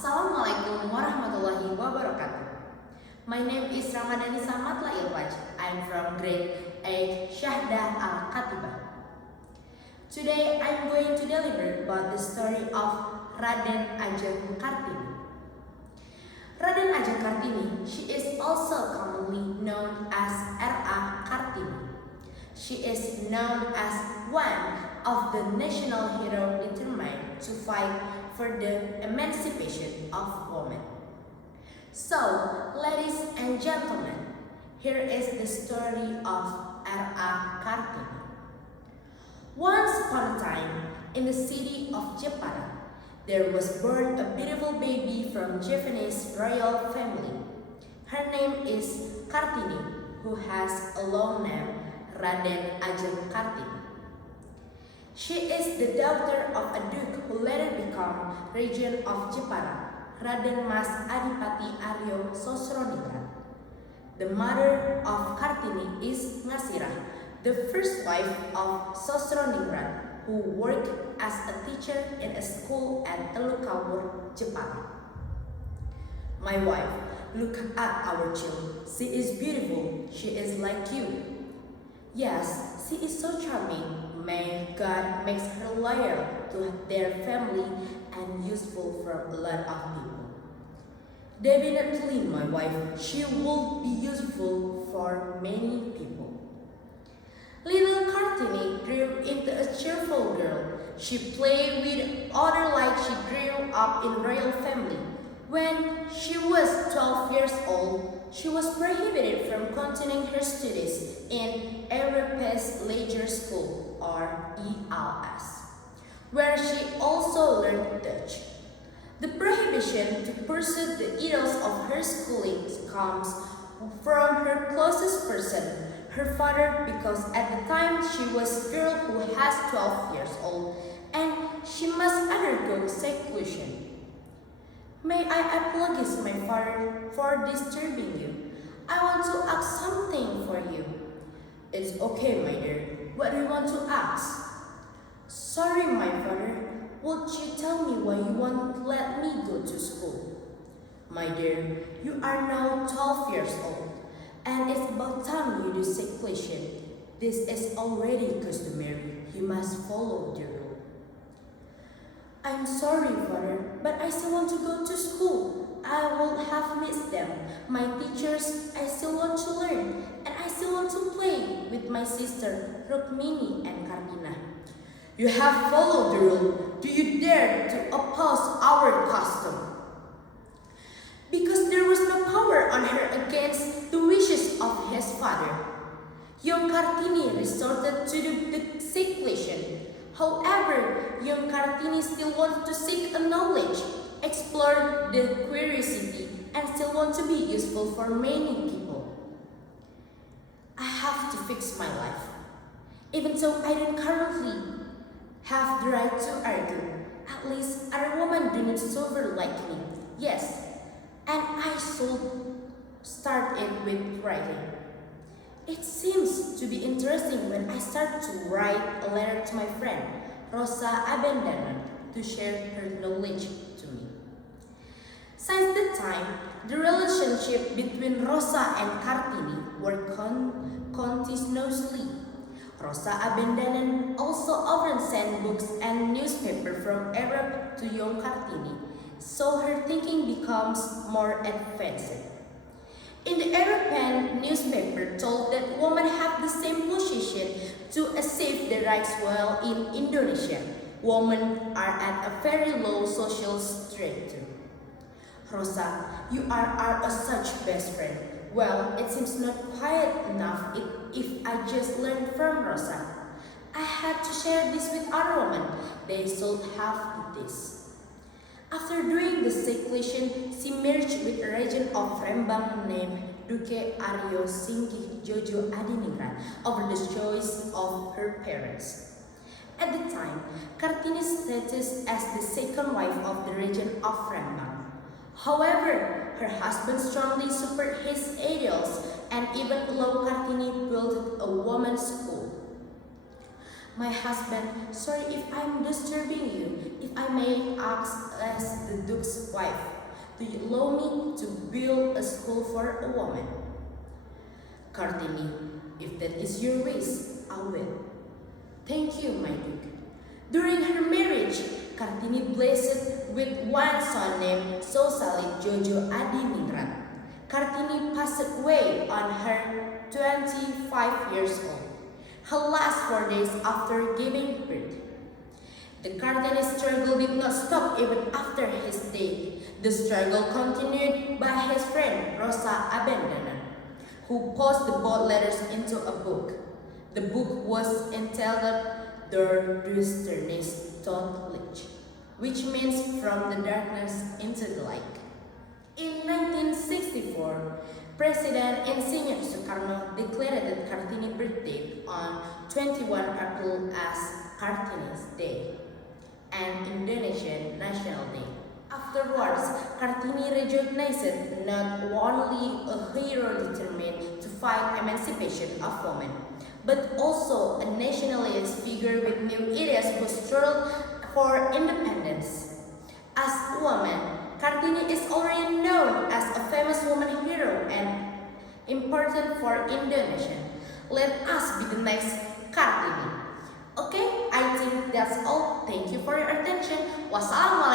Assalamualaikum warahmatullahi wabarakatuh. My name is Ramadhanisa. I'm from grade 8 Syahdah Al-Katibah. Today I'm going to deliver about the story of Raden Ajeng Kartini. Raden Ajeng Kartini, she is also commonly known as R.A. Kartini. She is known as one of the national hero determined to fight for the emancipation of women. So, ladies and gentlemen, here is the story of R.A. Kartini. Once upon a time, in the city of Jepara, there was born a beautiful baby from Japanese royal family. Her name is Kartini, who has a long name, Raden Ajeng Kartini. She is the daughter of a duke who later became regent of Jepara, Raden Mas Adipati Aryo Sosroningrat. The mother of Kartini is Ngasirah, the first wife of Sosroningrat, who worked as a teacher in a school at Telukawur, Jepara. My wife, look at our child. She is beautiful. She is like you. Yes, she is so charming. May God makes her loyal to their family and useful for a lot of people. Definitely, my wife, she will be useful for many people. Little Kartini grew into a cheerful girl. She played with others like she grew up in royal family. When she was 12 years old, she was prohibited from continuing her studies in Europe's Leisure School, or ELS, where she also learned Dutch. The prohibition to pursue the ideals of her schooling comes from her closest person, her father, because at the time she was a girl who has 12 years old and she must undergo seclusion. May I apologize, my father, for disturbing you. I want to ask something for you. It's okay, my dear. What do you want to ask? Sorry, my father. Would you tell me why you won't let me go to school? My dear, you are now 12 years old, and it's about time you do seclusion. This is already customary. You must follow the rule. I'm sorry, father, but I still want to go to school. I will have missed them. My teachers, I still want to learn, and I still want to play with my sister, Rukmini and Karina. You have followed the rule. Do you dare to oppose our custom? Because there was no power on her against the wishes of his father. Young Kartini resorted to the seclusion. However, young Kartini still wants to seek a knowledge, explore the curiosity, and still want to be useful for many people. I have to fix my life. Even though I don't currently have the right to argue, at least other women do not suffer like me. Yes, and I should start it with writing. It seems to be interesting when I start to write a letter to my friend, Rosa Abendanan, to share her knowledge to me. Since that time, the relationship between Rosa and Kartini were continuously. Rosa Abendanan also often sent books and newspapers from Europe to young Kartini, so her thinking becomes more advanced. In the European newspaper told that women have the same position to achieve the rights, while in Indonesia, women are at a very low social strata. Rosa, you are such best friend. Well, it seems not quite enough if I just learned from Rosa. I had to share this with other women. They should have this. After doing the seclusion, she married with a regent of Rembang named Duke Aryo Singkih Jojo Adiningrat over the choice of her parents. At the time, Kartini's status as the second wife of the regent of Rembang. However, her husband strongly supported his ideals and even allowed Kartini build a women's school. My husband, sorry if I'm disturbing you. If I may ask, as the Duke's wife, "Do you allow me to build a school for a woman?" Kartini, "If that is your wish, I will." "Thank you, my duke." During her marriage, Kartini blessed with one son named Sosali Jojo Adiningrat. Kartini passed away on her 25 years old, her last 4 days after giving birth. The Kartini struggle did not stop even after his death. The struggle continued by his friend Rosa Abendanan, who posted both letters into a book. The book was entitled Der Duisternis tot Licht, which means From the Darkness into the Light. In 1964, President Insinyur Soekarno declared that Kartini birthday on 21 April as Kartini's Day, an Indonesian national day. Afterwards, Kartini recognized not only a hero determined to fight emancipation of women, but also a nationalist figure with new ideas who struggled for independence. As a woman, Kartini is already known as a famous woman hero and important for Indonesia. Let us be the next Kartini. Okay, I think that's all. Thank you for your attention. Wassalamualaikum.